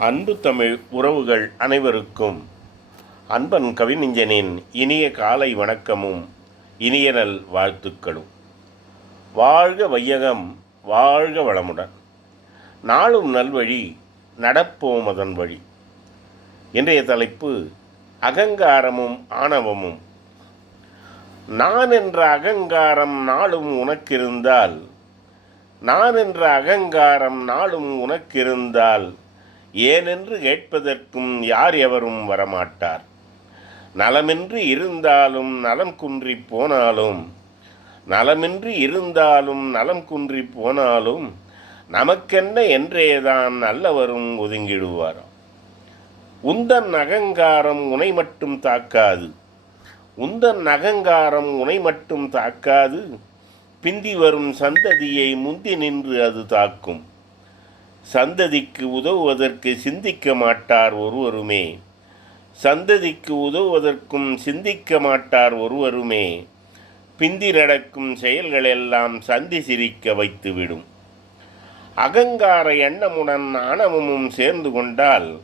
அன்பு தமிழ் உறவுகள் அனைவருக்கும். அன்பன் கவிஞனின் இனிய காலை வணக்கமும் இனிய நல் வாழ்த்துக்களும். வாழ்க வையகம் வாழ்க வளமுடன். நாளும் நல்வழி நடப்போம் அதன் வழி. இன்றைய தலைப்பு அகங்காரமும் ஆணவமும். நான் என்ற அகங்காரம் நாளும் உனக்கிருந்தால் நான் என்ற அகங்காரம் நாளும் உனக்கிருந்தால் ஏனென்று கேட்பதற்கும் யார் எவரும் வரமாட்டார்? நலமின்றி இருந்தாலும் நலம் குன்றி போனாலும் நலமின்றி இருந்தாலும் நலம் குன்றி போனாலும் நமக்கென்ன என்றேதான் நல்லவரும் ஒதுங்கிடுவாராம் உந்தன் அகங்காரம் உனை மட்டும் தாக்காது. உந்தன் அகங்காரம் உனை மட்டும் தாக்காது. பிந்தி வரும் சந்ததியை முந்தி நின்று அது தாக்கும். சந்ததிக்கு உதவுவதற்கு சிந்திக்க மாட்டார் ஒருவருமே. சந்ததிக்கு உதவுவதற்கும் சிந்திக்க மாட்டார் ஒருவருமே. பிந்தி நடக்கும் செயல்களெல்லாம் சந்தி சிரிக்க வைத்துவிடும். அகங்கார எண்ணமுடன் ஆணவமும் சேர்ந்து கொண்டால்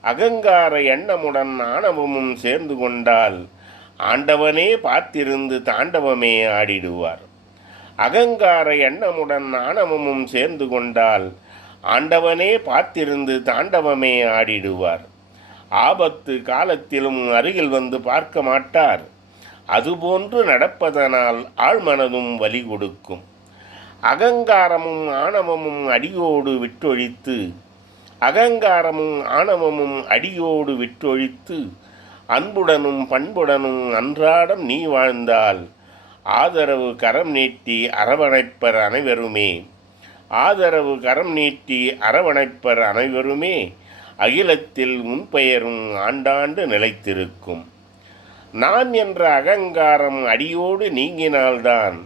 அகங்கார எண்ணமுடன் ஆணவமும் சேர்ந்து கொண்டால் ஆண்டவனே பார்த்திருந்து தாண்டவமே ஆடிடுவார். அகங்கார எண்ணமுடன் ஆணவமும் சேர்ந்து கொண்டால் ஆண்டவனே பார்த்திருந்து தாண்டவமே ஆடிடுவார். ஆபத்து காலத்திலும் அருகில் வந்து பார்க்க மாட்டார். அதுபோன்று நடப்பதனால் ஆழ்மனதும் வலி கொடுக்கும். அகங்காரமும் ஆணவமும் அடியோடு விட்டொழித்து அகங்காரமும் ஆணவமும் அடியோடு விட்டொழித்து அன்புடனும் பண்புடனும் அன்றாடம் நீ வாழ்ந்தால் ஆதரவு கரம் நீட்டி அரவணைப்பர் அனைவருமே. ஆதரவு கரம் நீட்டி அரவணைப்பர் அனைவருமே அகிலத்தில் முன்பெயரும் ஆண்டாண்டு நிலைத்திருக்கும். நான் என்ற அகங்காரம் அடியோடு நீங்கினால்தான்.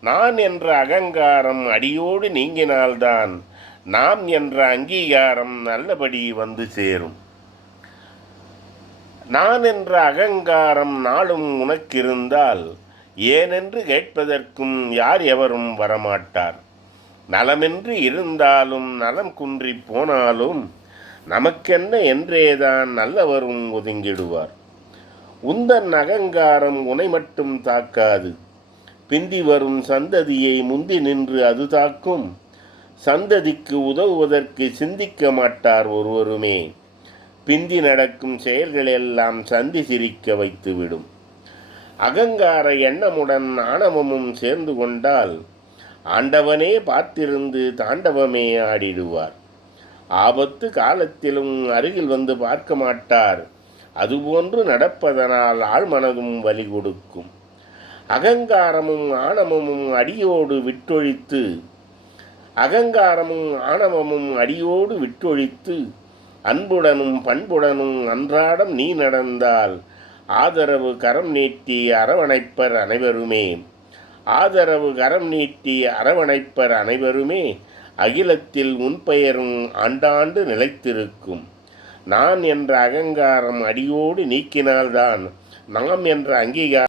நான் என்ற அகங்காரம் அடியோடு நீங்கினால்தான். நாம் என்ற அங்கீகாரம் நல்லபடி வந்து சேரும். நான் என்ற அகங்காரம் நாளும் உனக்கிருந்தால் ஏனென்று கேட்பதற்கும் யார் எவரும் வரமாட்டார். நலமின்றி இருந்தாலும் நலம் குன்றி போனாலும் நமக்கென்ன என்றேதான் நல்லவரும் ஒதுங்கிடுவார். உந்தன் அகங்காரம் உனை மட்டும் தாக்காது. பிந்தி வரும் சந்ததியை முந்தி நின்று அது தாக்கும். சந்ததிக்கு உதவுவதற்கு சிந்திக்க மாட்டார் ஒருவருமே. பிந்தி நடக்கும் செயல்களெல்லாம் சந்தி சிரிக்க வைத்துவிடும். அகங்கார எண்ணமுடன் ஆணவமும் சேர்ந்து கொண்டால் ஆண்டவனே பார்த்திருந்து தாண்டவமே ஆடிடுவார். ஆபத்து காலத்திலும் அருகில் வந்து பார்க்க மாட்டார். அதுபோன்று நடப்பதனால் ஆழ்மனதும் வலி கொடுக்கும். அகங்காரமும் ஆணவமும் அடியோடு விட்டொழித்து அகங்காரமும் ஆணவமும் அடியோடு விட்டொழித்து அன்புடனும் பண்புடனும் அன்றாடம் நீ நடந்தால் ஆதரவு கரம் நீட்டி அரவணைப்பர் அனைவருமே. ஆதரவு கரம் நீட்டி அரவணைப்பர் அனைவருமே அகிலத்தில் முன்பெயரும் ஆண்டாண்டு நிலைத்திருக்கும். நான் என்ற அகங்காரம் அடியோடு நீக்கினால்தான் நாம் என்ற அங்கீகாரம்